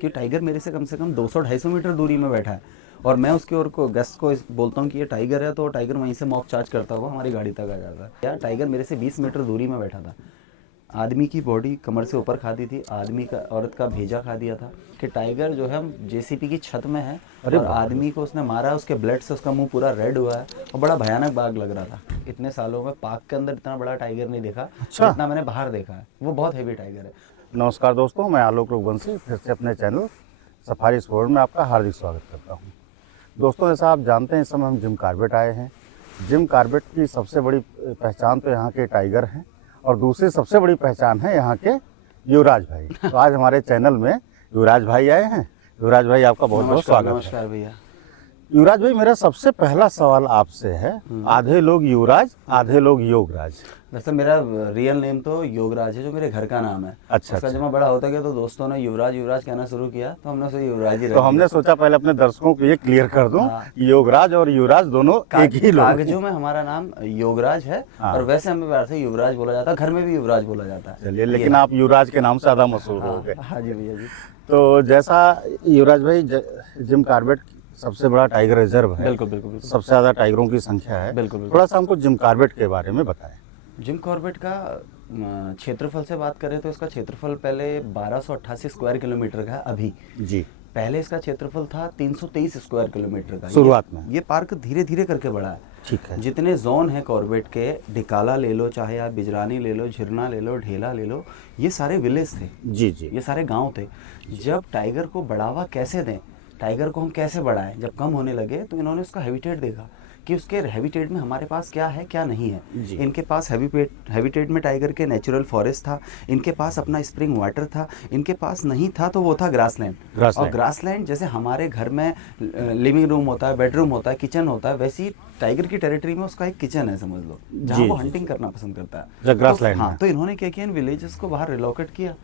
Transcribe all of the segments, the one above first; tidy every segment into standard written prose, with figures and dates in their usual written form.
कि टाइगर मेरे से कम 200-250 मीटर दूरी में बैठा है और मैं उसकी ओर को गेस्ट को बोलता हूँ कि ये टाइगर है, तो टाइगर वहीं से मॉक चार्ज करता हुआ हमारी गाड़ी तक आ जाता है। यार टाइगर मेरे से 20 मीटर दूरी में बैठा था। आदमी की बॉडी कमर से ऊपर खाती थी, आदमी का औरत का भेजा खा दिया था कि टाइगर जो है जेसीपी की छत में है अरे और बाप रे। आदमी को उसने मारा, उसके ब्लड से उसका मुंह पूरा रेड हुआ है और बड़ा भयानक बाग लग रहा था। इतने सालों में पार्क के अंदर इतना बड़ा टाइगर नहीं देखा अच्छा। जितना मैंने बाहर देखा है। वो बहुत हेवी टाइगर है। नमस्कार दोस्तों, मैं आलोक रघुवंशी फिर से अपने चैनल सफारी स्पोर्ट में आपका हार्दिक स्वागत करता हूं। दोस्तों, जैसा आप जानते हैं, इस समय हम जिम कॉर्बेट आए हैं। जिम कॉर्बेट की सबसे बड़ी पहचान तो यहाँ के टाइगर हैं और दूसरी सबसे बड़ी पहचान है यहाँ के युवराज भाई। तो आज हमारे चैनल में युवराज भाई आए हैं। युवराज भाई, आपका बहुत बहुत नमस्कार स्वागत है। नमस्कार भैया। युवराज भाई, मेरा सबसे पहला सवाल आपसे है, आधे लोग युवराज आधे लोग योगराज। वैसे मेरा रियल नेम तो योगराज है, जो मेरे घर का नाम है। अच्छा उसका अच्छा। जब मैं बड़ा होता गया तो दोस्तों ने युवराज युवराज कहना शुरू किया, तो हमने उसे युवराज ही तो रख दिया। हमने सोचा पहले अपने दर्शकों को ये क्लियर कर दूं, हाँ। योगराज और युवराज दोनों एक ही लोग हैं। कागजों में हमारा नाम योगराज है हाँ। और वैसे हमें प्यार से युवराज बोला जाता है, घर में भी युवराज बोला जाता है। चलिए, ये लेकिन है। आप युवराज के नाम से ज़्यादा मशहूर हो गए। हाँ हाँ जी भैया जी। तो जैसा युवराज भाई, जिम कॉर्बेट सबसे बड़ा टाइगर रिजर्व है, बिल्कुल बिल्कुल बिल्कुल सबसे ज़्यादा टाइगरों की संख्या है। बिल्कुल बिल्कुल। थोड़ा सा हमको जिम कॉर्बेट के बारे में बताएं। जिम कॉर्बेट का क्षेत्रफल से बात करें तो इसका क्षेत्रफल पहले 1288 स्क्वायर किलोमीटर का है अभी। जी। पहले इसका क्षेत्रफल था 323 स्क्वायर किलोमीटर का। शुरुआत में। ये पार्क धीरे धीरे करके बढ़ा है। ठीक है। जितने जोन हैं कॉर्बेट के, डिकाला ले लो, चाहे आप बिजरानी ले लो, झिरना ले लो, ढेला ले लो, ये सारे विलेज थे। जी जी। ये सारे गांव थे। जब टाइगर को बढ़ावा कैसे दें, टाइगर को हम कैसे बढ़ाएं, जब कम होने लगे तो इन्होंने उसका हैबिटेट देखा कि उसके हैबिटेट में हमारे पास क्या है क्या नहीं है। जी। इनके पास हैबिटेट में टाइगर के नेचुरल फॉरेस्ट था, इनके पास अपना स्प्रिंग वाटर था, इनके पास नहीं था तो वो था ग्रासलैंड। और ग्रासलैंड जैसे हमारे घर में लिविंग रूम होता है, बेडरूम होता है, किचन होता है, वैसी टाइगर की टेरिटरी में उसका एक किचन है, समझ लो, जहाँ जी वो जी हंटिंग जी। करना पसंद करता है। जब ग्रासलैंड हाँ, में। तो इन्होंने क्या किया, इन विलेजेस को बाहर रिलोकेट किया,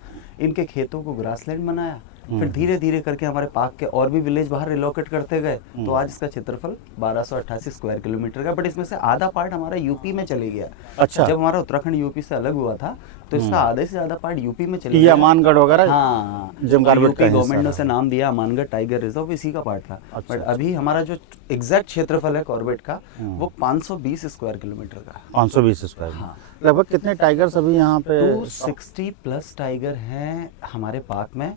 इनके खेतों को ग्रासलैंड बनाया। फिर धीरे धीरे करके हमारे पार्क के और भी विलेज बाहर रिलोकेट करते गए, तो आज इसका क्षेत्रफल 1288 स्क्वायर किलोमीटर का। बट इसमें से आधा पार्ट हमारा यूपी में चले गया। अच्छा। जब हमारा उत्तराखंड यूपी से अलग हुआ था तो इसका आधे से ज्यादा पार्ट यूपी में चले ये गया। अमानगढ़ वगैरह हाँ, जिम और कॉर्बेट का यूपी हिस्सा गवर्नमेंट ने रहा। उसे नाम दिया अमानगढ़ टाइगर रिजर्व, इसी का पार्ट था। अच्छा, बट अच्छा। अभी हमारा जो एग्जैक्ट क्षेत्रफल है कॉर्बेट का, वो 520 स्क्वायर किलोमीटर का है। 520 स्क्वायर। हाँ। लगभग कितने टाइगर्स अभी यहाँ पे? 260 प्लस टाइगर हैं हमारे पार्क में।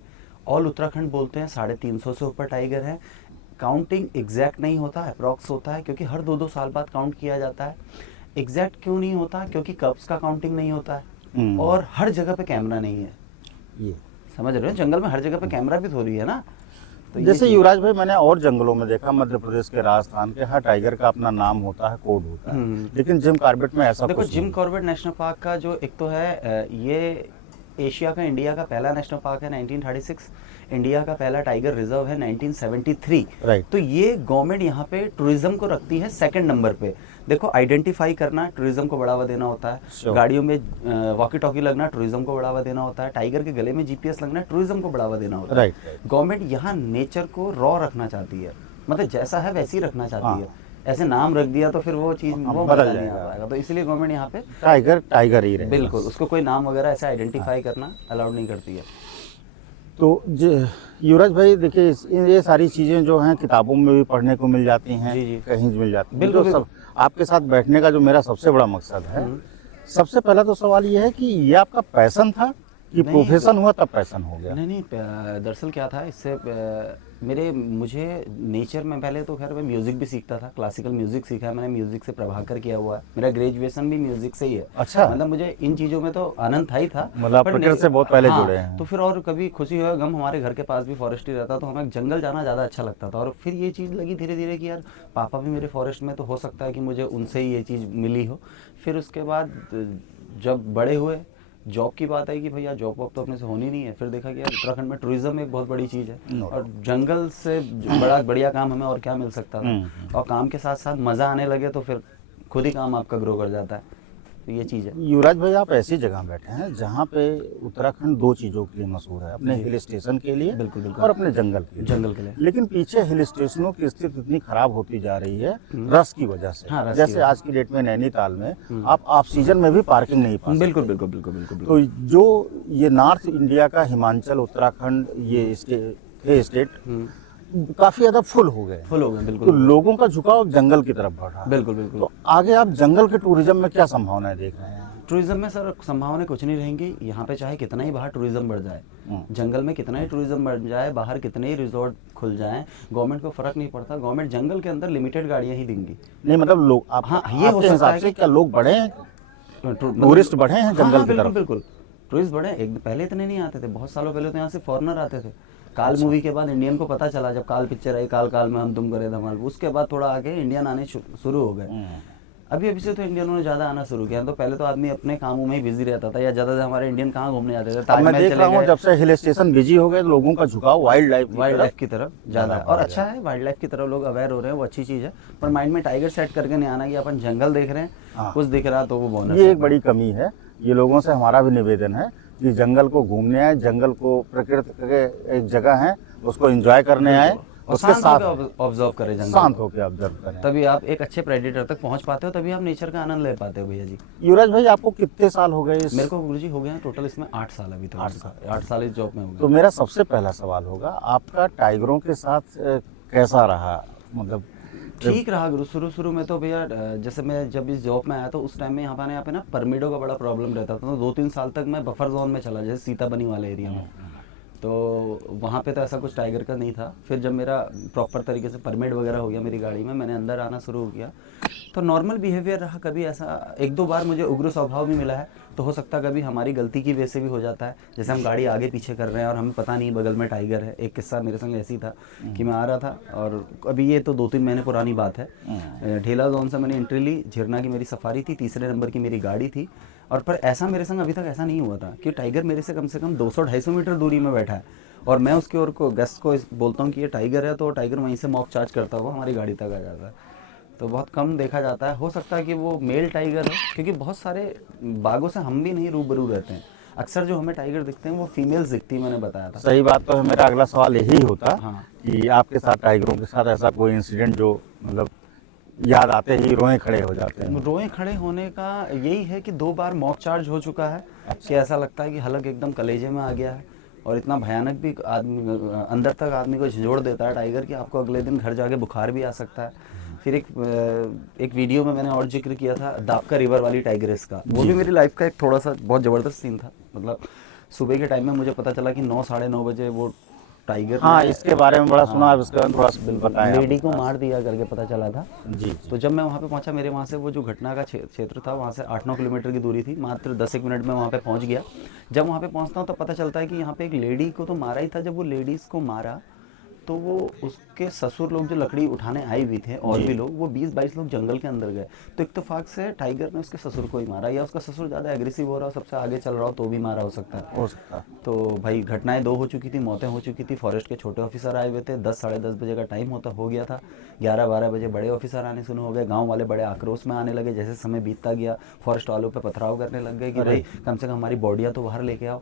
ऑल उत्तराखंड बोलते हैं, 350 से ऊपर टाइगर हैं। काउंटिंग एग्जैक्ट नहीं होता, अप्रॉक्स होता है, क्योंकि हर 2-2 साल बाद काउंट किया जाता है। एग्जैक्ट क्यों नहीं होता? क्योंकि कब्स का काउंटिंग नहीं होता है और हर जगह पे कैमरा नहीं है। ये समझ रहे हो, जंगल में हर जगह पे कैमरा भी थोड़ी है ना। तो ये जैसे चीज़- युवराज भाई, मैंने और जंगलों में देखा, मध्य प्रदेश के, राजस्थान के, हर टाइगर का अपना नाम होता है, कोड होता है, लेकिन जिम कॉर्बेट में ऐसा देखो, कुछ जिम नहीं। कॉर्बेट नेशनल पार्क का जो एक तो है, ये एशिया का, इंडिया का पहला नेशनल पार्क है 1936। इंडिया का पहला टाइगर रिजर्व है 1973। राइट। तो ये गवर्नमेंट यहाँ पे टूरिज्म को रखती है सेकंड नंबर पे। देखो, आइडेंटिफाई करना टूरिज्म को बढ़ावा देना होता है, Sure. गाड़ियों में वॉकी टॉकी लगना टूरिज्म को बढ़ावा देना होता है, टाइगर के गले में जीपीएस लगना टूरिज्म को बढ़ावा देना होता है। Right right. गवर्नमेंट यहाँ नेचर को रॉ रखना चाहती है, मतलब जैसा है वैसे ही रखना चाहती हाँ। है। ऐसे नाम रख दिया तो फिर वो चीज़ वो बदल मजा नहीं आ जाएगा। पाएगा। तो इसलिए गवर्नमेंट यहाँ पे टाइगर टाइगर ही रहेगा। बिल्कुल उसको कोई नाम वगैरह ऐसे आइडेंटिफाई करना अलाउड नहीं करती है। तो युवराज भाई, देखिए, ये सारी चीज़ें जो हैं किताबों में भी पढ़ने को मिल जाती हैं, जी, जी। कहीं मिल जाती हैं। बिल्कुल, जो सब आपके साथ बैठने का जो मेरा सबसे बड़ा मकसद है, सबसे पहला तो सवाल ये है कि ये आपका पैशन था कि नहीं, प्रोफेशन हुआ तब पैशन हो गया? नहीं, दरअसल क्या था, इससे मुझे नेचर में, पहले तो खैर मैं म्यूज़िक भी सीखता था, क्लासिकल म्यूज़िक सीखा है मैंने, म्यूज़िक से प्रभाकर किया हुआ है, मेरा ग्रेजुएशन भी म्यूज़िक से ही है। अच्छा। मतलब मुझे इन चीज़ों में तो आनंद था ही था। मतलब आप पर प्रकृति से बहुत पहले हाँ, जुड़े हैं। तो फिर और कभी खुशी हो गम, हमारे घर के पास भी फॉरेस्ट ही रहता, तो हमें जंगल जाना ज़्यादा अच्छा लगता था। और फिर ये चीज़ लगी धीरे धीरे कि यार पापा भी मेरे फॉरेस्ट में, तो हो सकता है कि मुझे उनसे ही ये चीज़ मिली हो। फिर उसके बाद जब बड़े हुए, जॉब की बात आई कि भैया जॉब वॉब तो अपने से होनी नहीं है। फिर देखा कि यार उत्तराखंड में टूरिज्म एक बहुत बड़ी चीज़ है और जंगल से बड़ा बढ़िया काम हमें और क्या मिल सकता था। और काम के साथ साथ मज़ा आने लगे तो फिर खुद ही काम आपका ग्रो कर जाता है। तो ये चीज़ है। युवराज भाई, आप ऐसी जगह बैठे हैं जहाँ पे उत्तराखंड दो चीज़ों के लिए मशहूर है, अपने हिल स्टेशन के लिए बिल्कुल बिल्कुल। और अपने जंगल के लिए। जंगल के लिए। लेकिन पीछे हिल स्टेशनों की स्थिति इतनी खराब होती जा रही है रस की वजह से। हाँ, रस की जैसे वजह आज की डेट में नैनीताल में आप ऑफ सीजन में भी पार्किंग नहीं पा सकते। बिल्कुल बिल्कुल बिल्कुल बिल्कुल तो बिल्कुल। जो ये नॉर्थ इंडिया का हिमाचल, उत्तराखंड, ये स्टेट काफी ज्यादा फुल हो गए हैं। फुल हो गए, बिल्कुल तो बिल्कुल। लोगों का झुकाव जंगल की तरफ बढ़ रहा है। बिल्कुल बिल्कुल। तो आगे आप जंगल के टूरिज्म में क्या संभावनाएं देख रहे हैं? टूरिज्म में सर संभावनाएं कुछ नहीं रहेंगी। यहाँ पे चाहे कितना ही बाहर टूरिज्म बढ़ जाए, जंगल में कितना ही टूरिज्म बढ़ जाए, बाहर कितने ही रिजॉर्ट खुल जाएं, गवर्नमेंट को फर्क नहीं पड़ता। गवर्नमेंट जंगल के अंदर लिमिटेड गाड़ियाँ ही देंगी। नहीं मतलब लोग आप हाँ, ये हो आपके सकता हिसाब है से कि क्या लोग बढ़े हैं, मतलब टूरिस्ट बढ़े हैं हाँ, जंगल हाँ, की बिल्कुल तरफ? बिल्कुल। टूरिस्ट बढ़े। एक पहले इतने नहीं आते थे, बहुत सालों पहले तो यहाँ से फॉरेनर आते थे। काल मूवी के बाद इंडियन को पता चला, जब काल पिक्चर आई, काल काल में हम तुम करे धमाल, उसके बाद थोड़ा आगे इंडियन आने शुरू हो गए। अभी अभी से तो इंडियनों ने ज़्यादा आना शुरू किया। तो पहले तो आदमी अपने कामों में ही बिजी रहता था, या ज़्यादा से हमारे इंडियन कहाँ घूमने जाते थे, अब मैं ताजमहल देख रहा चले हूँ गए। जब से हिल स्टेशन बिजी हो गए तो लोगों का झुकाव वाइल्ड लाइफ की तरफ ज़्यादा है, और अच्छा है। वाइल्ड लाइफ की तरफ लोग अवेयर हो रहे हैं, वो अच्छी चीज़ है। पर माइंड में टाइगर सेट करके नहीं आना कि अपन जंगल देख रहे हैं, हाँ। कुछ दिख रहा तो वो बोनस ये है। एक बड़ी कमी है। ये लोगों से हमारा भी निवेदन है कि जंगल को घूमने आए, जंगल को प्रकृति के एक जगह है उसको एंजॉय करने आए, और उसके शांत साथ होकर ऑब्जर्व करें जंगल शांत को। होकर ऑब्जर्व करें। तभी आप एक अच्छे प्रेडिटर तक पहुंच पाते हो, तभी आप नेचर का आनंद ले पाते हो भैया जी। युवराज भाई, आपको कितने साल हो गए इस? मेरे को गुरुजी हो गया टोटल इसमें 8 साल अभी तक। 8 साल इस जॉब में हो तो गए। मेरा सबसे पहला सवाल होगा, आपका टाइगरों के साथ कैसा रहा? मतलब ठीक रहा गुरु। शुरू में तो भैया जैसे मैं जब इस जॉब में आया तो उस टाइम में यहाँ पे ना परमिटों का बड़ा प्रॉब्लम रहता था। तो 2-3 साल तक मैं बफर जोन में चला, जैसे सीताबनी वाले एरिया में। तो वहाँ पे तो ऐसा कुछ टाइगर का नहीं था। फिर जब मेरा प्रॉपर तरीके से परमिट वगैरह हो गया मेरी गाड़ी में, मैंने अंदर आना शुरू किया, तो नॉर्मल बिहेवियर रहा। कभी ऐसा 1-2 बार मुझे उग्र स्वभाव भी मिला है। तो हो सकता है कभी हमारी गलती की वजह से भी हो जाता है, जैसे हम गाड़ी आगे पीछे कर रहे हैं और हमें पता नहीं बगल में टाइगर है। एक किस्सा मेरे संग ऐसी था कि मैं आ रहा था, और अभी ये तो 2-3 महीने पुरानी बात है। ढेला जोन से मैंने एंट्री ली, झिरना की मेरी सफारी थी, तीसरे नंबर की मेरी गाड़ी थी। और पर ऐसा मेरे संग अभी तक ऐसा नहीं हुआ था कि टाइगर मेरे से कम 200-250 मीटर दूरी में बैठा है और मैं उसके और को गेस्ट को बोलता हूँ कि ये टाइगर है, तो टाइगर वहीं से मॉक चार्ज करता हुआ हमारी गाड़ी तक आ जाता है। तो बहुत कम देखा जाता है। हो सकता है कि वो मेल टाइगर हो, क्योंकि बहुत सारे बागों से हम भी नहीं रूबरू रहते हैं। अक्सर जो हमें टाइगर दिखते हैं वो फीमेल्स दिखती है, मैंने बताया था। सही बात। तो मेरा अगला सवाल यही होता हाँ। कि आपके साथ टाइगरों के साथ ऐसा कोई इंसिडेंट जो मतलब याद आते ही रोए खड़े हो जाते हैं? रोए खड़े होने का यही है कि 2 बार मॉक चार्ज हो चुका है। कि ऐसा लगता है कि हलक एकदम कलेजे में आ गया है, और इतना भयानक भी आदमी अंदर तक आदमी को झंझोड़ देता है टाइगर कि आपको अगले दिन घर जाके बुखार भी आ सकता है। फिर एक वीडियो में मैंने और जिक्र किया था दापका रिवर वाली टाइगरेस का। वो भी मेरी लाइफ का एक थोड़ा सा बहुत ज़बरदस्त सीन था। मतलब सुबह के टाइम में मुझे पता चला कि 9-9:30 बजे वो टाइगर हाँ, इसके बारे में बड़ा सुना है। इसके बारे में थोड़ा सा बताएं। लेडी को मार दिया करके पता चला था। जी। तो जब मैं वहाँ पे पहुँचा, मेरे वहाँ से वो जो घटना का क्षेत्र था वहाँ से 8-9 किलोमीटर की दूरी थी। मात्र 10-1 मिनट में वहाँ पे पहुँच गया। जब वहाँ पे पहुँचता हूँ तो पता चलता है कि यहाँ पे एक लेडी को तो मारा ही था। जब वो लेडीज़ को मारा तो वो उसके ससुर लोग जो लकड़ी उठाने आए हुए थे और भी लोग, वो 20-22 लोग जंगल के अंदर गए। तो इत्तेफाक से टाइगर ने उसके ससुर को ही मारा, या उसका ससुर ज़्यादा एग्रेसिव हो रहा हो, सबसे आगे चल रहा हो तो भी मारा हो सकता है। हो सकता है। तो भाई घटनाएं 2 हो चुकी थी, मौतें हो चुकी थी। फॉरेस्ट के छोटे ऑफिसर आए हुए थे। 10-10:30 बजे का टाइम हो गया था। 11-12 बजे बड़े ऑफिसर आने शुरू हो गए। गांव वाले बड़े आक्रोश में आने लगे। जैसे समय बीतता गया, फॉरेस्ट वालों पे पथराव करने लग गए कि भाई कम से कम हमारी बॉडियाँ तो बाहर लेके आओ।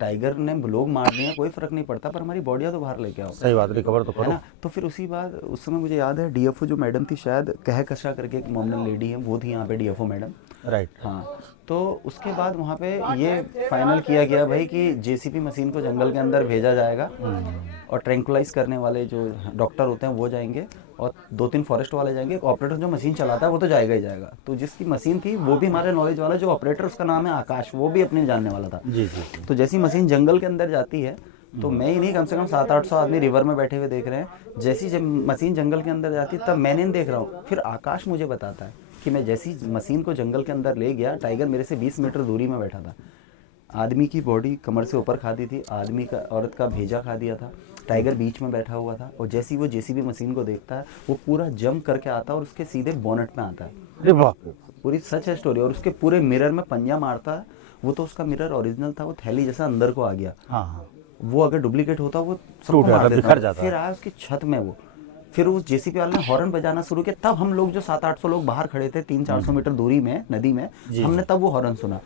टाइगर ने लोग मार दिए, कोई फर्क नहीं पड़ता, पर हमारी बॉडियाँ तो बाहर लेके आओ। सही बात, रिकवर तो है करो। ना। तो फिर उसी बाद उस समय मुझे याद है डीएफओ जो मैडम थी, शायद कहकशा करके एक मोमडन लेडी है, वो थी यहाँ पे डीएफओ मैडम। राइट। हाँ। तो उसके बाद वहाँ पे ये फाइनल किया गया भाई कि जेसीबी मशीन को जंगल के अंदर भेजा जाएगा, और ट्रैंकुलाइज करने वाले जो डॉक्टर होते हैं वो जाएंगे, और 2-3 फॉरेस्ट वाले जाएंगे। एक ऑपरेटर जो मशीन चलाता है वो तो जाएगा ही जाएगा। तो जिसकी मशीन थी वो भी हमारे नॉलेज वाला जो ऑपरेटर, उसका नाम है आकाश, वो भी अपने जानने वाला था। जी जी। तो जैसी मशीन जंगल के अंदर जाती है, तो मैं ही नहीं, कम से कम 700-800 आदमी रिवर में बैठे हुए देख रहे हैं। जैसी जब मशीन जंगल के अंदर जाती है तब मैंने नहीं देख रहा हूँ, फिर आकाश मुझे बताता है कि मैं जैसी मशीन को जंगल के अंदर ले गया, टाइगर मेरे से 20 मीटर दूरी में बैठा था। आदमी की बॉडी कमर से ऊपर खादी थी, आदमी का औरत का भेजा खा दिया था। टाइगर बीच में बैठा हुआ था, और जैसी वो जेसीबी मशीन को देखता है वो पूरा जंप करके आता है और उसके सीधे बोनट में आता है। अरे बाप रे। पूरी सच है स्टोरी। और उसके पूरे मिरर में पंजा मारता है। वो तो उसका मिरर ओरिजिनल था, वो थैली जैसा अंदर को आ गया। हाँ हाँ। वो अगर डुप्लीकेट होता वो टूट सबको मार जाता, देता। बिखर जाता। फिर आया उसकी छत में वो, फिर उस जेसीपी वाले ने हॉर्न बजाना शुरू किया, तब हम लोग जो 700-800 लोग बाहर खड़े थे 300-400 मीटर दूरी में नदी में, हमने तब वो हॉर्न सुना।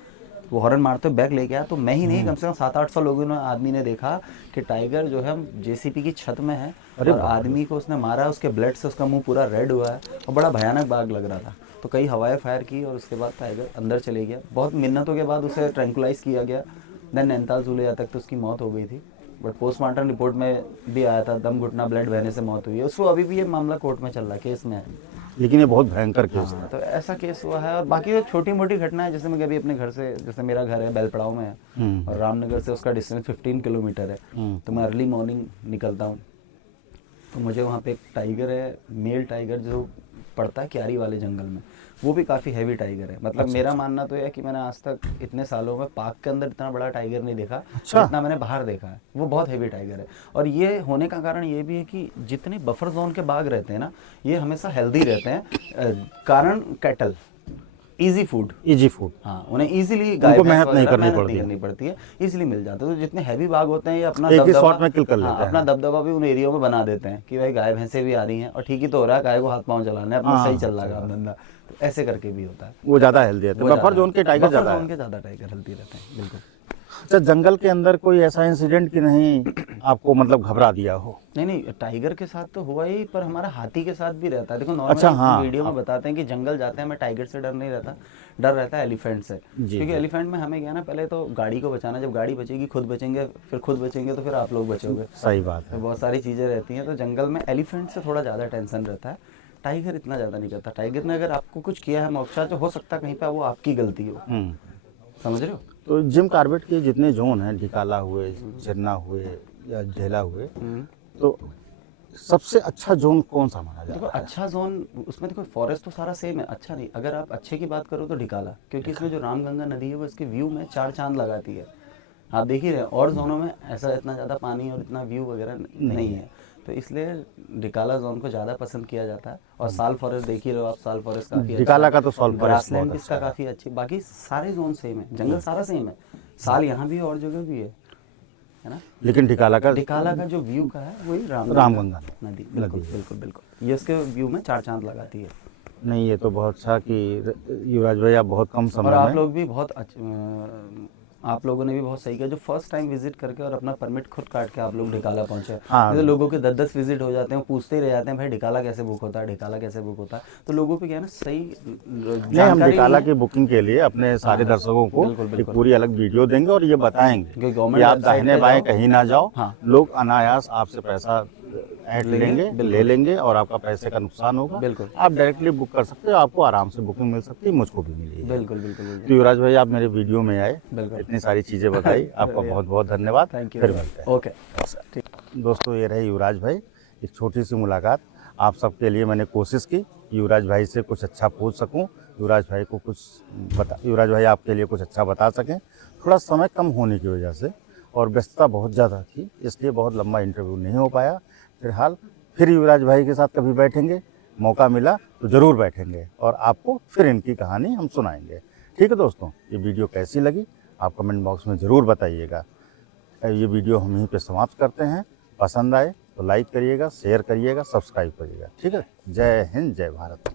वो हॉर्न मारते बैग लेके आया, तो मैं ही नहीं कम से कम 700-800 लोगों ने आदमी ने देखा कि टाइगर जो है जेसीपी की छत में है और आदमी को उसने मारा, उसके ब्लड से उसका मुंह पूरा रेड हुआ है और बड़ा भयानक बाग लग रहा था। तो कई हवाएं फायर की और उसके बाद टाइगर अंदर चले गया। बहुत मिन्नतों के बाद उसे ट्रैंकुलाइज किया गया, देन नैनीताल जू ले जाया तक तो उसकी मौत हो गई थी। बट पोस्टमार्टम रिपोर्ट में भी आया था दम घुटना ब्लड बहने से मौत हुई है। उसको अभी भी ये मामला कोर्ट में चल रहा है, केस में है। लेकिन ये बहुत भयंकर केस हाँ, था। तो ऐसा केस हुआ है। और बाकी जो छोटी मोटी घटनाएं, जैसे मैं कभी अपने घर से, जैसे मेरा घर है बेलपड़ाव में है और रामनगर से उसका डिस्टेंस 15 किलोमीटर है, तो मैं अर्ली मॉर्निंग निकलता हूँ, तो मुझे वहाँ पे एक टाइगर है, मेल टाइगर जो पड़ता है क्यारी वाले जंगल में, वो भी काफ़ी हैवी टाइगर है। मतलब मेरा मानना तो है कि मैंने आज तक इतने सालों में पार्क के अंदर इतना बड़ा टाइगर नहीं देखा जितना मैंने बाहर देखा है। वो बहुत हैवी टाइगर है। और ये होने का कारण ये भी है कि जितने बफर जोन के बाघ रहते हैं ना, ये हमेशा हेल्दी रहते हैं। कारण कैटल, इजी फूड, हाँ, उन्हें इजीली उनको मेहनत नहीं करनी करनी पड़ती है, इजीली मिल जाता है। तो जितने हैवी बाघ होते हैं ये अपना एक ही शॉट में किल कर लेते हैं। अपना दबदबा भी उन एरियो में बना देते हैं कि भाई गाय भैंसे भी आ रही हैं और ठीक ही तो हो रहा है, गाय को हाथ पांव चलाना है, अपना सही चल रहा है काम धंधा, तो ऐसे करके भी होता है। वो ज़्यादा हेल्दी रहते हैं, बफर जोन के टाइगर ज़्यादा है। उनके ज़्यादा टाइगर हेल्दी रहते हैं, बिल्कुल। अच्छा, जंगल के अंदर कोई ऐसा इंसिडेंट कि नहीं आपको मतलब घबरा दिया हो? नहीं, टाइगर के साथ तो हुआ ही, पर हमारा हाथी के साथ भी रहता है। देखो अच्छा, नॉर्मली हाँ, वीडियो में बताते हैं कि जंगल जाते हैं हमें टाइगर से डर नहीं रहता, डर रहता है एलिफेंट से। क्योंकि एलिफेंट में हमें क्या ना, पहले तो गाड़ी को बचाना, जब गाड़ी बचेगी खुद बचेंगे, फिर खुद बचेंगे तो फिर आप लोग बचोगे। सही बात है। तो बहुत सारी चीज़ें रहती हैं, तो जंगल में एलिफेंट से थोड़ा ज़्यादा टेंशन रहता है। टाइगर इतना ज़्यादा नहीं करता। टाइगर ने अगर आपको कुछ किया है मोक्षा, तो हो सकता है कहीं पर वो आपकी गलती हो, समझ रहे हो। तो जिम कॉर्बेट के जितने जोन हैं, ढिकाला हुए, चिरना हुए या ढेला हुए, तो सबसे अच्छा जोन कौन सा माना देखो जाता है? अच्छा जोन, उसमें देखो फॉरेस्ट तो सारा सेम है, अच्छा नहीं। अगर आप अच्छे की बात करो तो ढिकाला, क्योंकि इसमें जो रामगंगा नदी है वो इसके व्यू में 4 चांद लगाती है। आप देख ही रहे हैं, और जोनों में ऐसा इतना ज़्यादा पानी और इतना व्यू वगैरह नहीं है, तो इसलिए ढिकाला जोन को ज़्यादा पसंद किया जाता है। और साल फॉरेस्ट देख ही रहे हो आप, साल फॉरेस्ट काफ़ी अच्छा ढिकाला का तो साल फॉरेस्ट ग्रासलैंड बहुत भी इसका अच्छा है। काफ़ी अच्छी। बाकी सारे जोन सेम है, जंगल सारा सेम है, साल यहाँ भी है और जगह भी है ना। लेकिन ढिकाला का जो व्यू का है वही रामगंगा नदी, बिल्कुल बिल्कुल बिल्कुल, ये उसके व्यू में 4 चांद लगाती है। नहीं, ये तो बहुत अच्छा कि युवराज भाई आप बहुत कम और समय आप में लोग भी बहुत आप लोगों ने भी बहुत सही किया जो फर्स्ट टाइम विजिट करके और अपना परमिट खुद काट के आप लोग ढिकाला पहुंचे। हाँ, जैसे लोगों के 10-10 विजिट हो जाते हैं, पूछते ही रह जाते हैं भाई ढिकाला कैसे बुक होता है, ढिकाला कैसे बुक होता है। तो लोगों पे क्या है ना, सही नहीं, हम ढिकाला की बुकिंग के लिए अपने सारे दर्शकों को एक पूरी अलग वीडियो देंगे और ये बताएंगे कि आप दाहिने बाएं कहीं ना जाओ, लोग अनायास आपसे पैसा ऐड ले लेंगे और आपका पैसे का नुकसान होगा। बिल्कुल। आप डायरेक्टली बुक कर सकते हो, आपको आराम से बुकिंग मिल सकती है, मुझको भी मिली है। बिल्कुल बिल्कुल तो युवराज भाई आप मेरे वीडियो में आए, बिल्कुल, इतनी सारी चीज़ें बताई, आपका बहुत बहुत धन्यवाद। थैंक यू, फिर मिलते हैं। ओके ठीक। दोस्तों, ये रहे युवराज भाई, एक छोटी सी मुलाकात आप सबके लिए मैंने कोशिश की युवराज भाई से कुछ अच्छा पूछ सकूं, युवराज भाई आपके लिए कुछ अच्छा बता सकें। थोड़ा समय कम होने की वजह से और व्यस्तता बहुत ज़्यादा थी, इसलिए बहुत लंबा इंटरव्यू नहीं हो पाया। फिलहाल फिर युवराज भाई के साथ कभी बैठेंगे, मौका मिला तो ज़रूर बैठेंगे और आपको फिर इनकी कहानी हम सुनाएंगे। ठीक है दोस्तों, ये वीडियो कैसी लगी आप कमेंट बॉक्स में ज़रूर बताइएगा। ये वीडियो हम यहीं पे समाप्त करते हैं। पसंद आए तो लाइक करिएगा, शेयर करिएगा, सब्सक्राइब करिएगा। ठीक है, जय हिंद, जय भारत।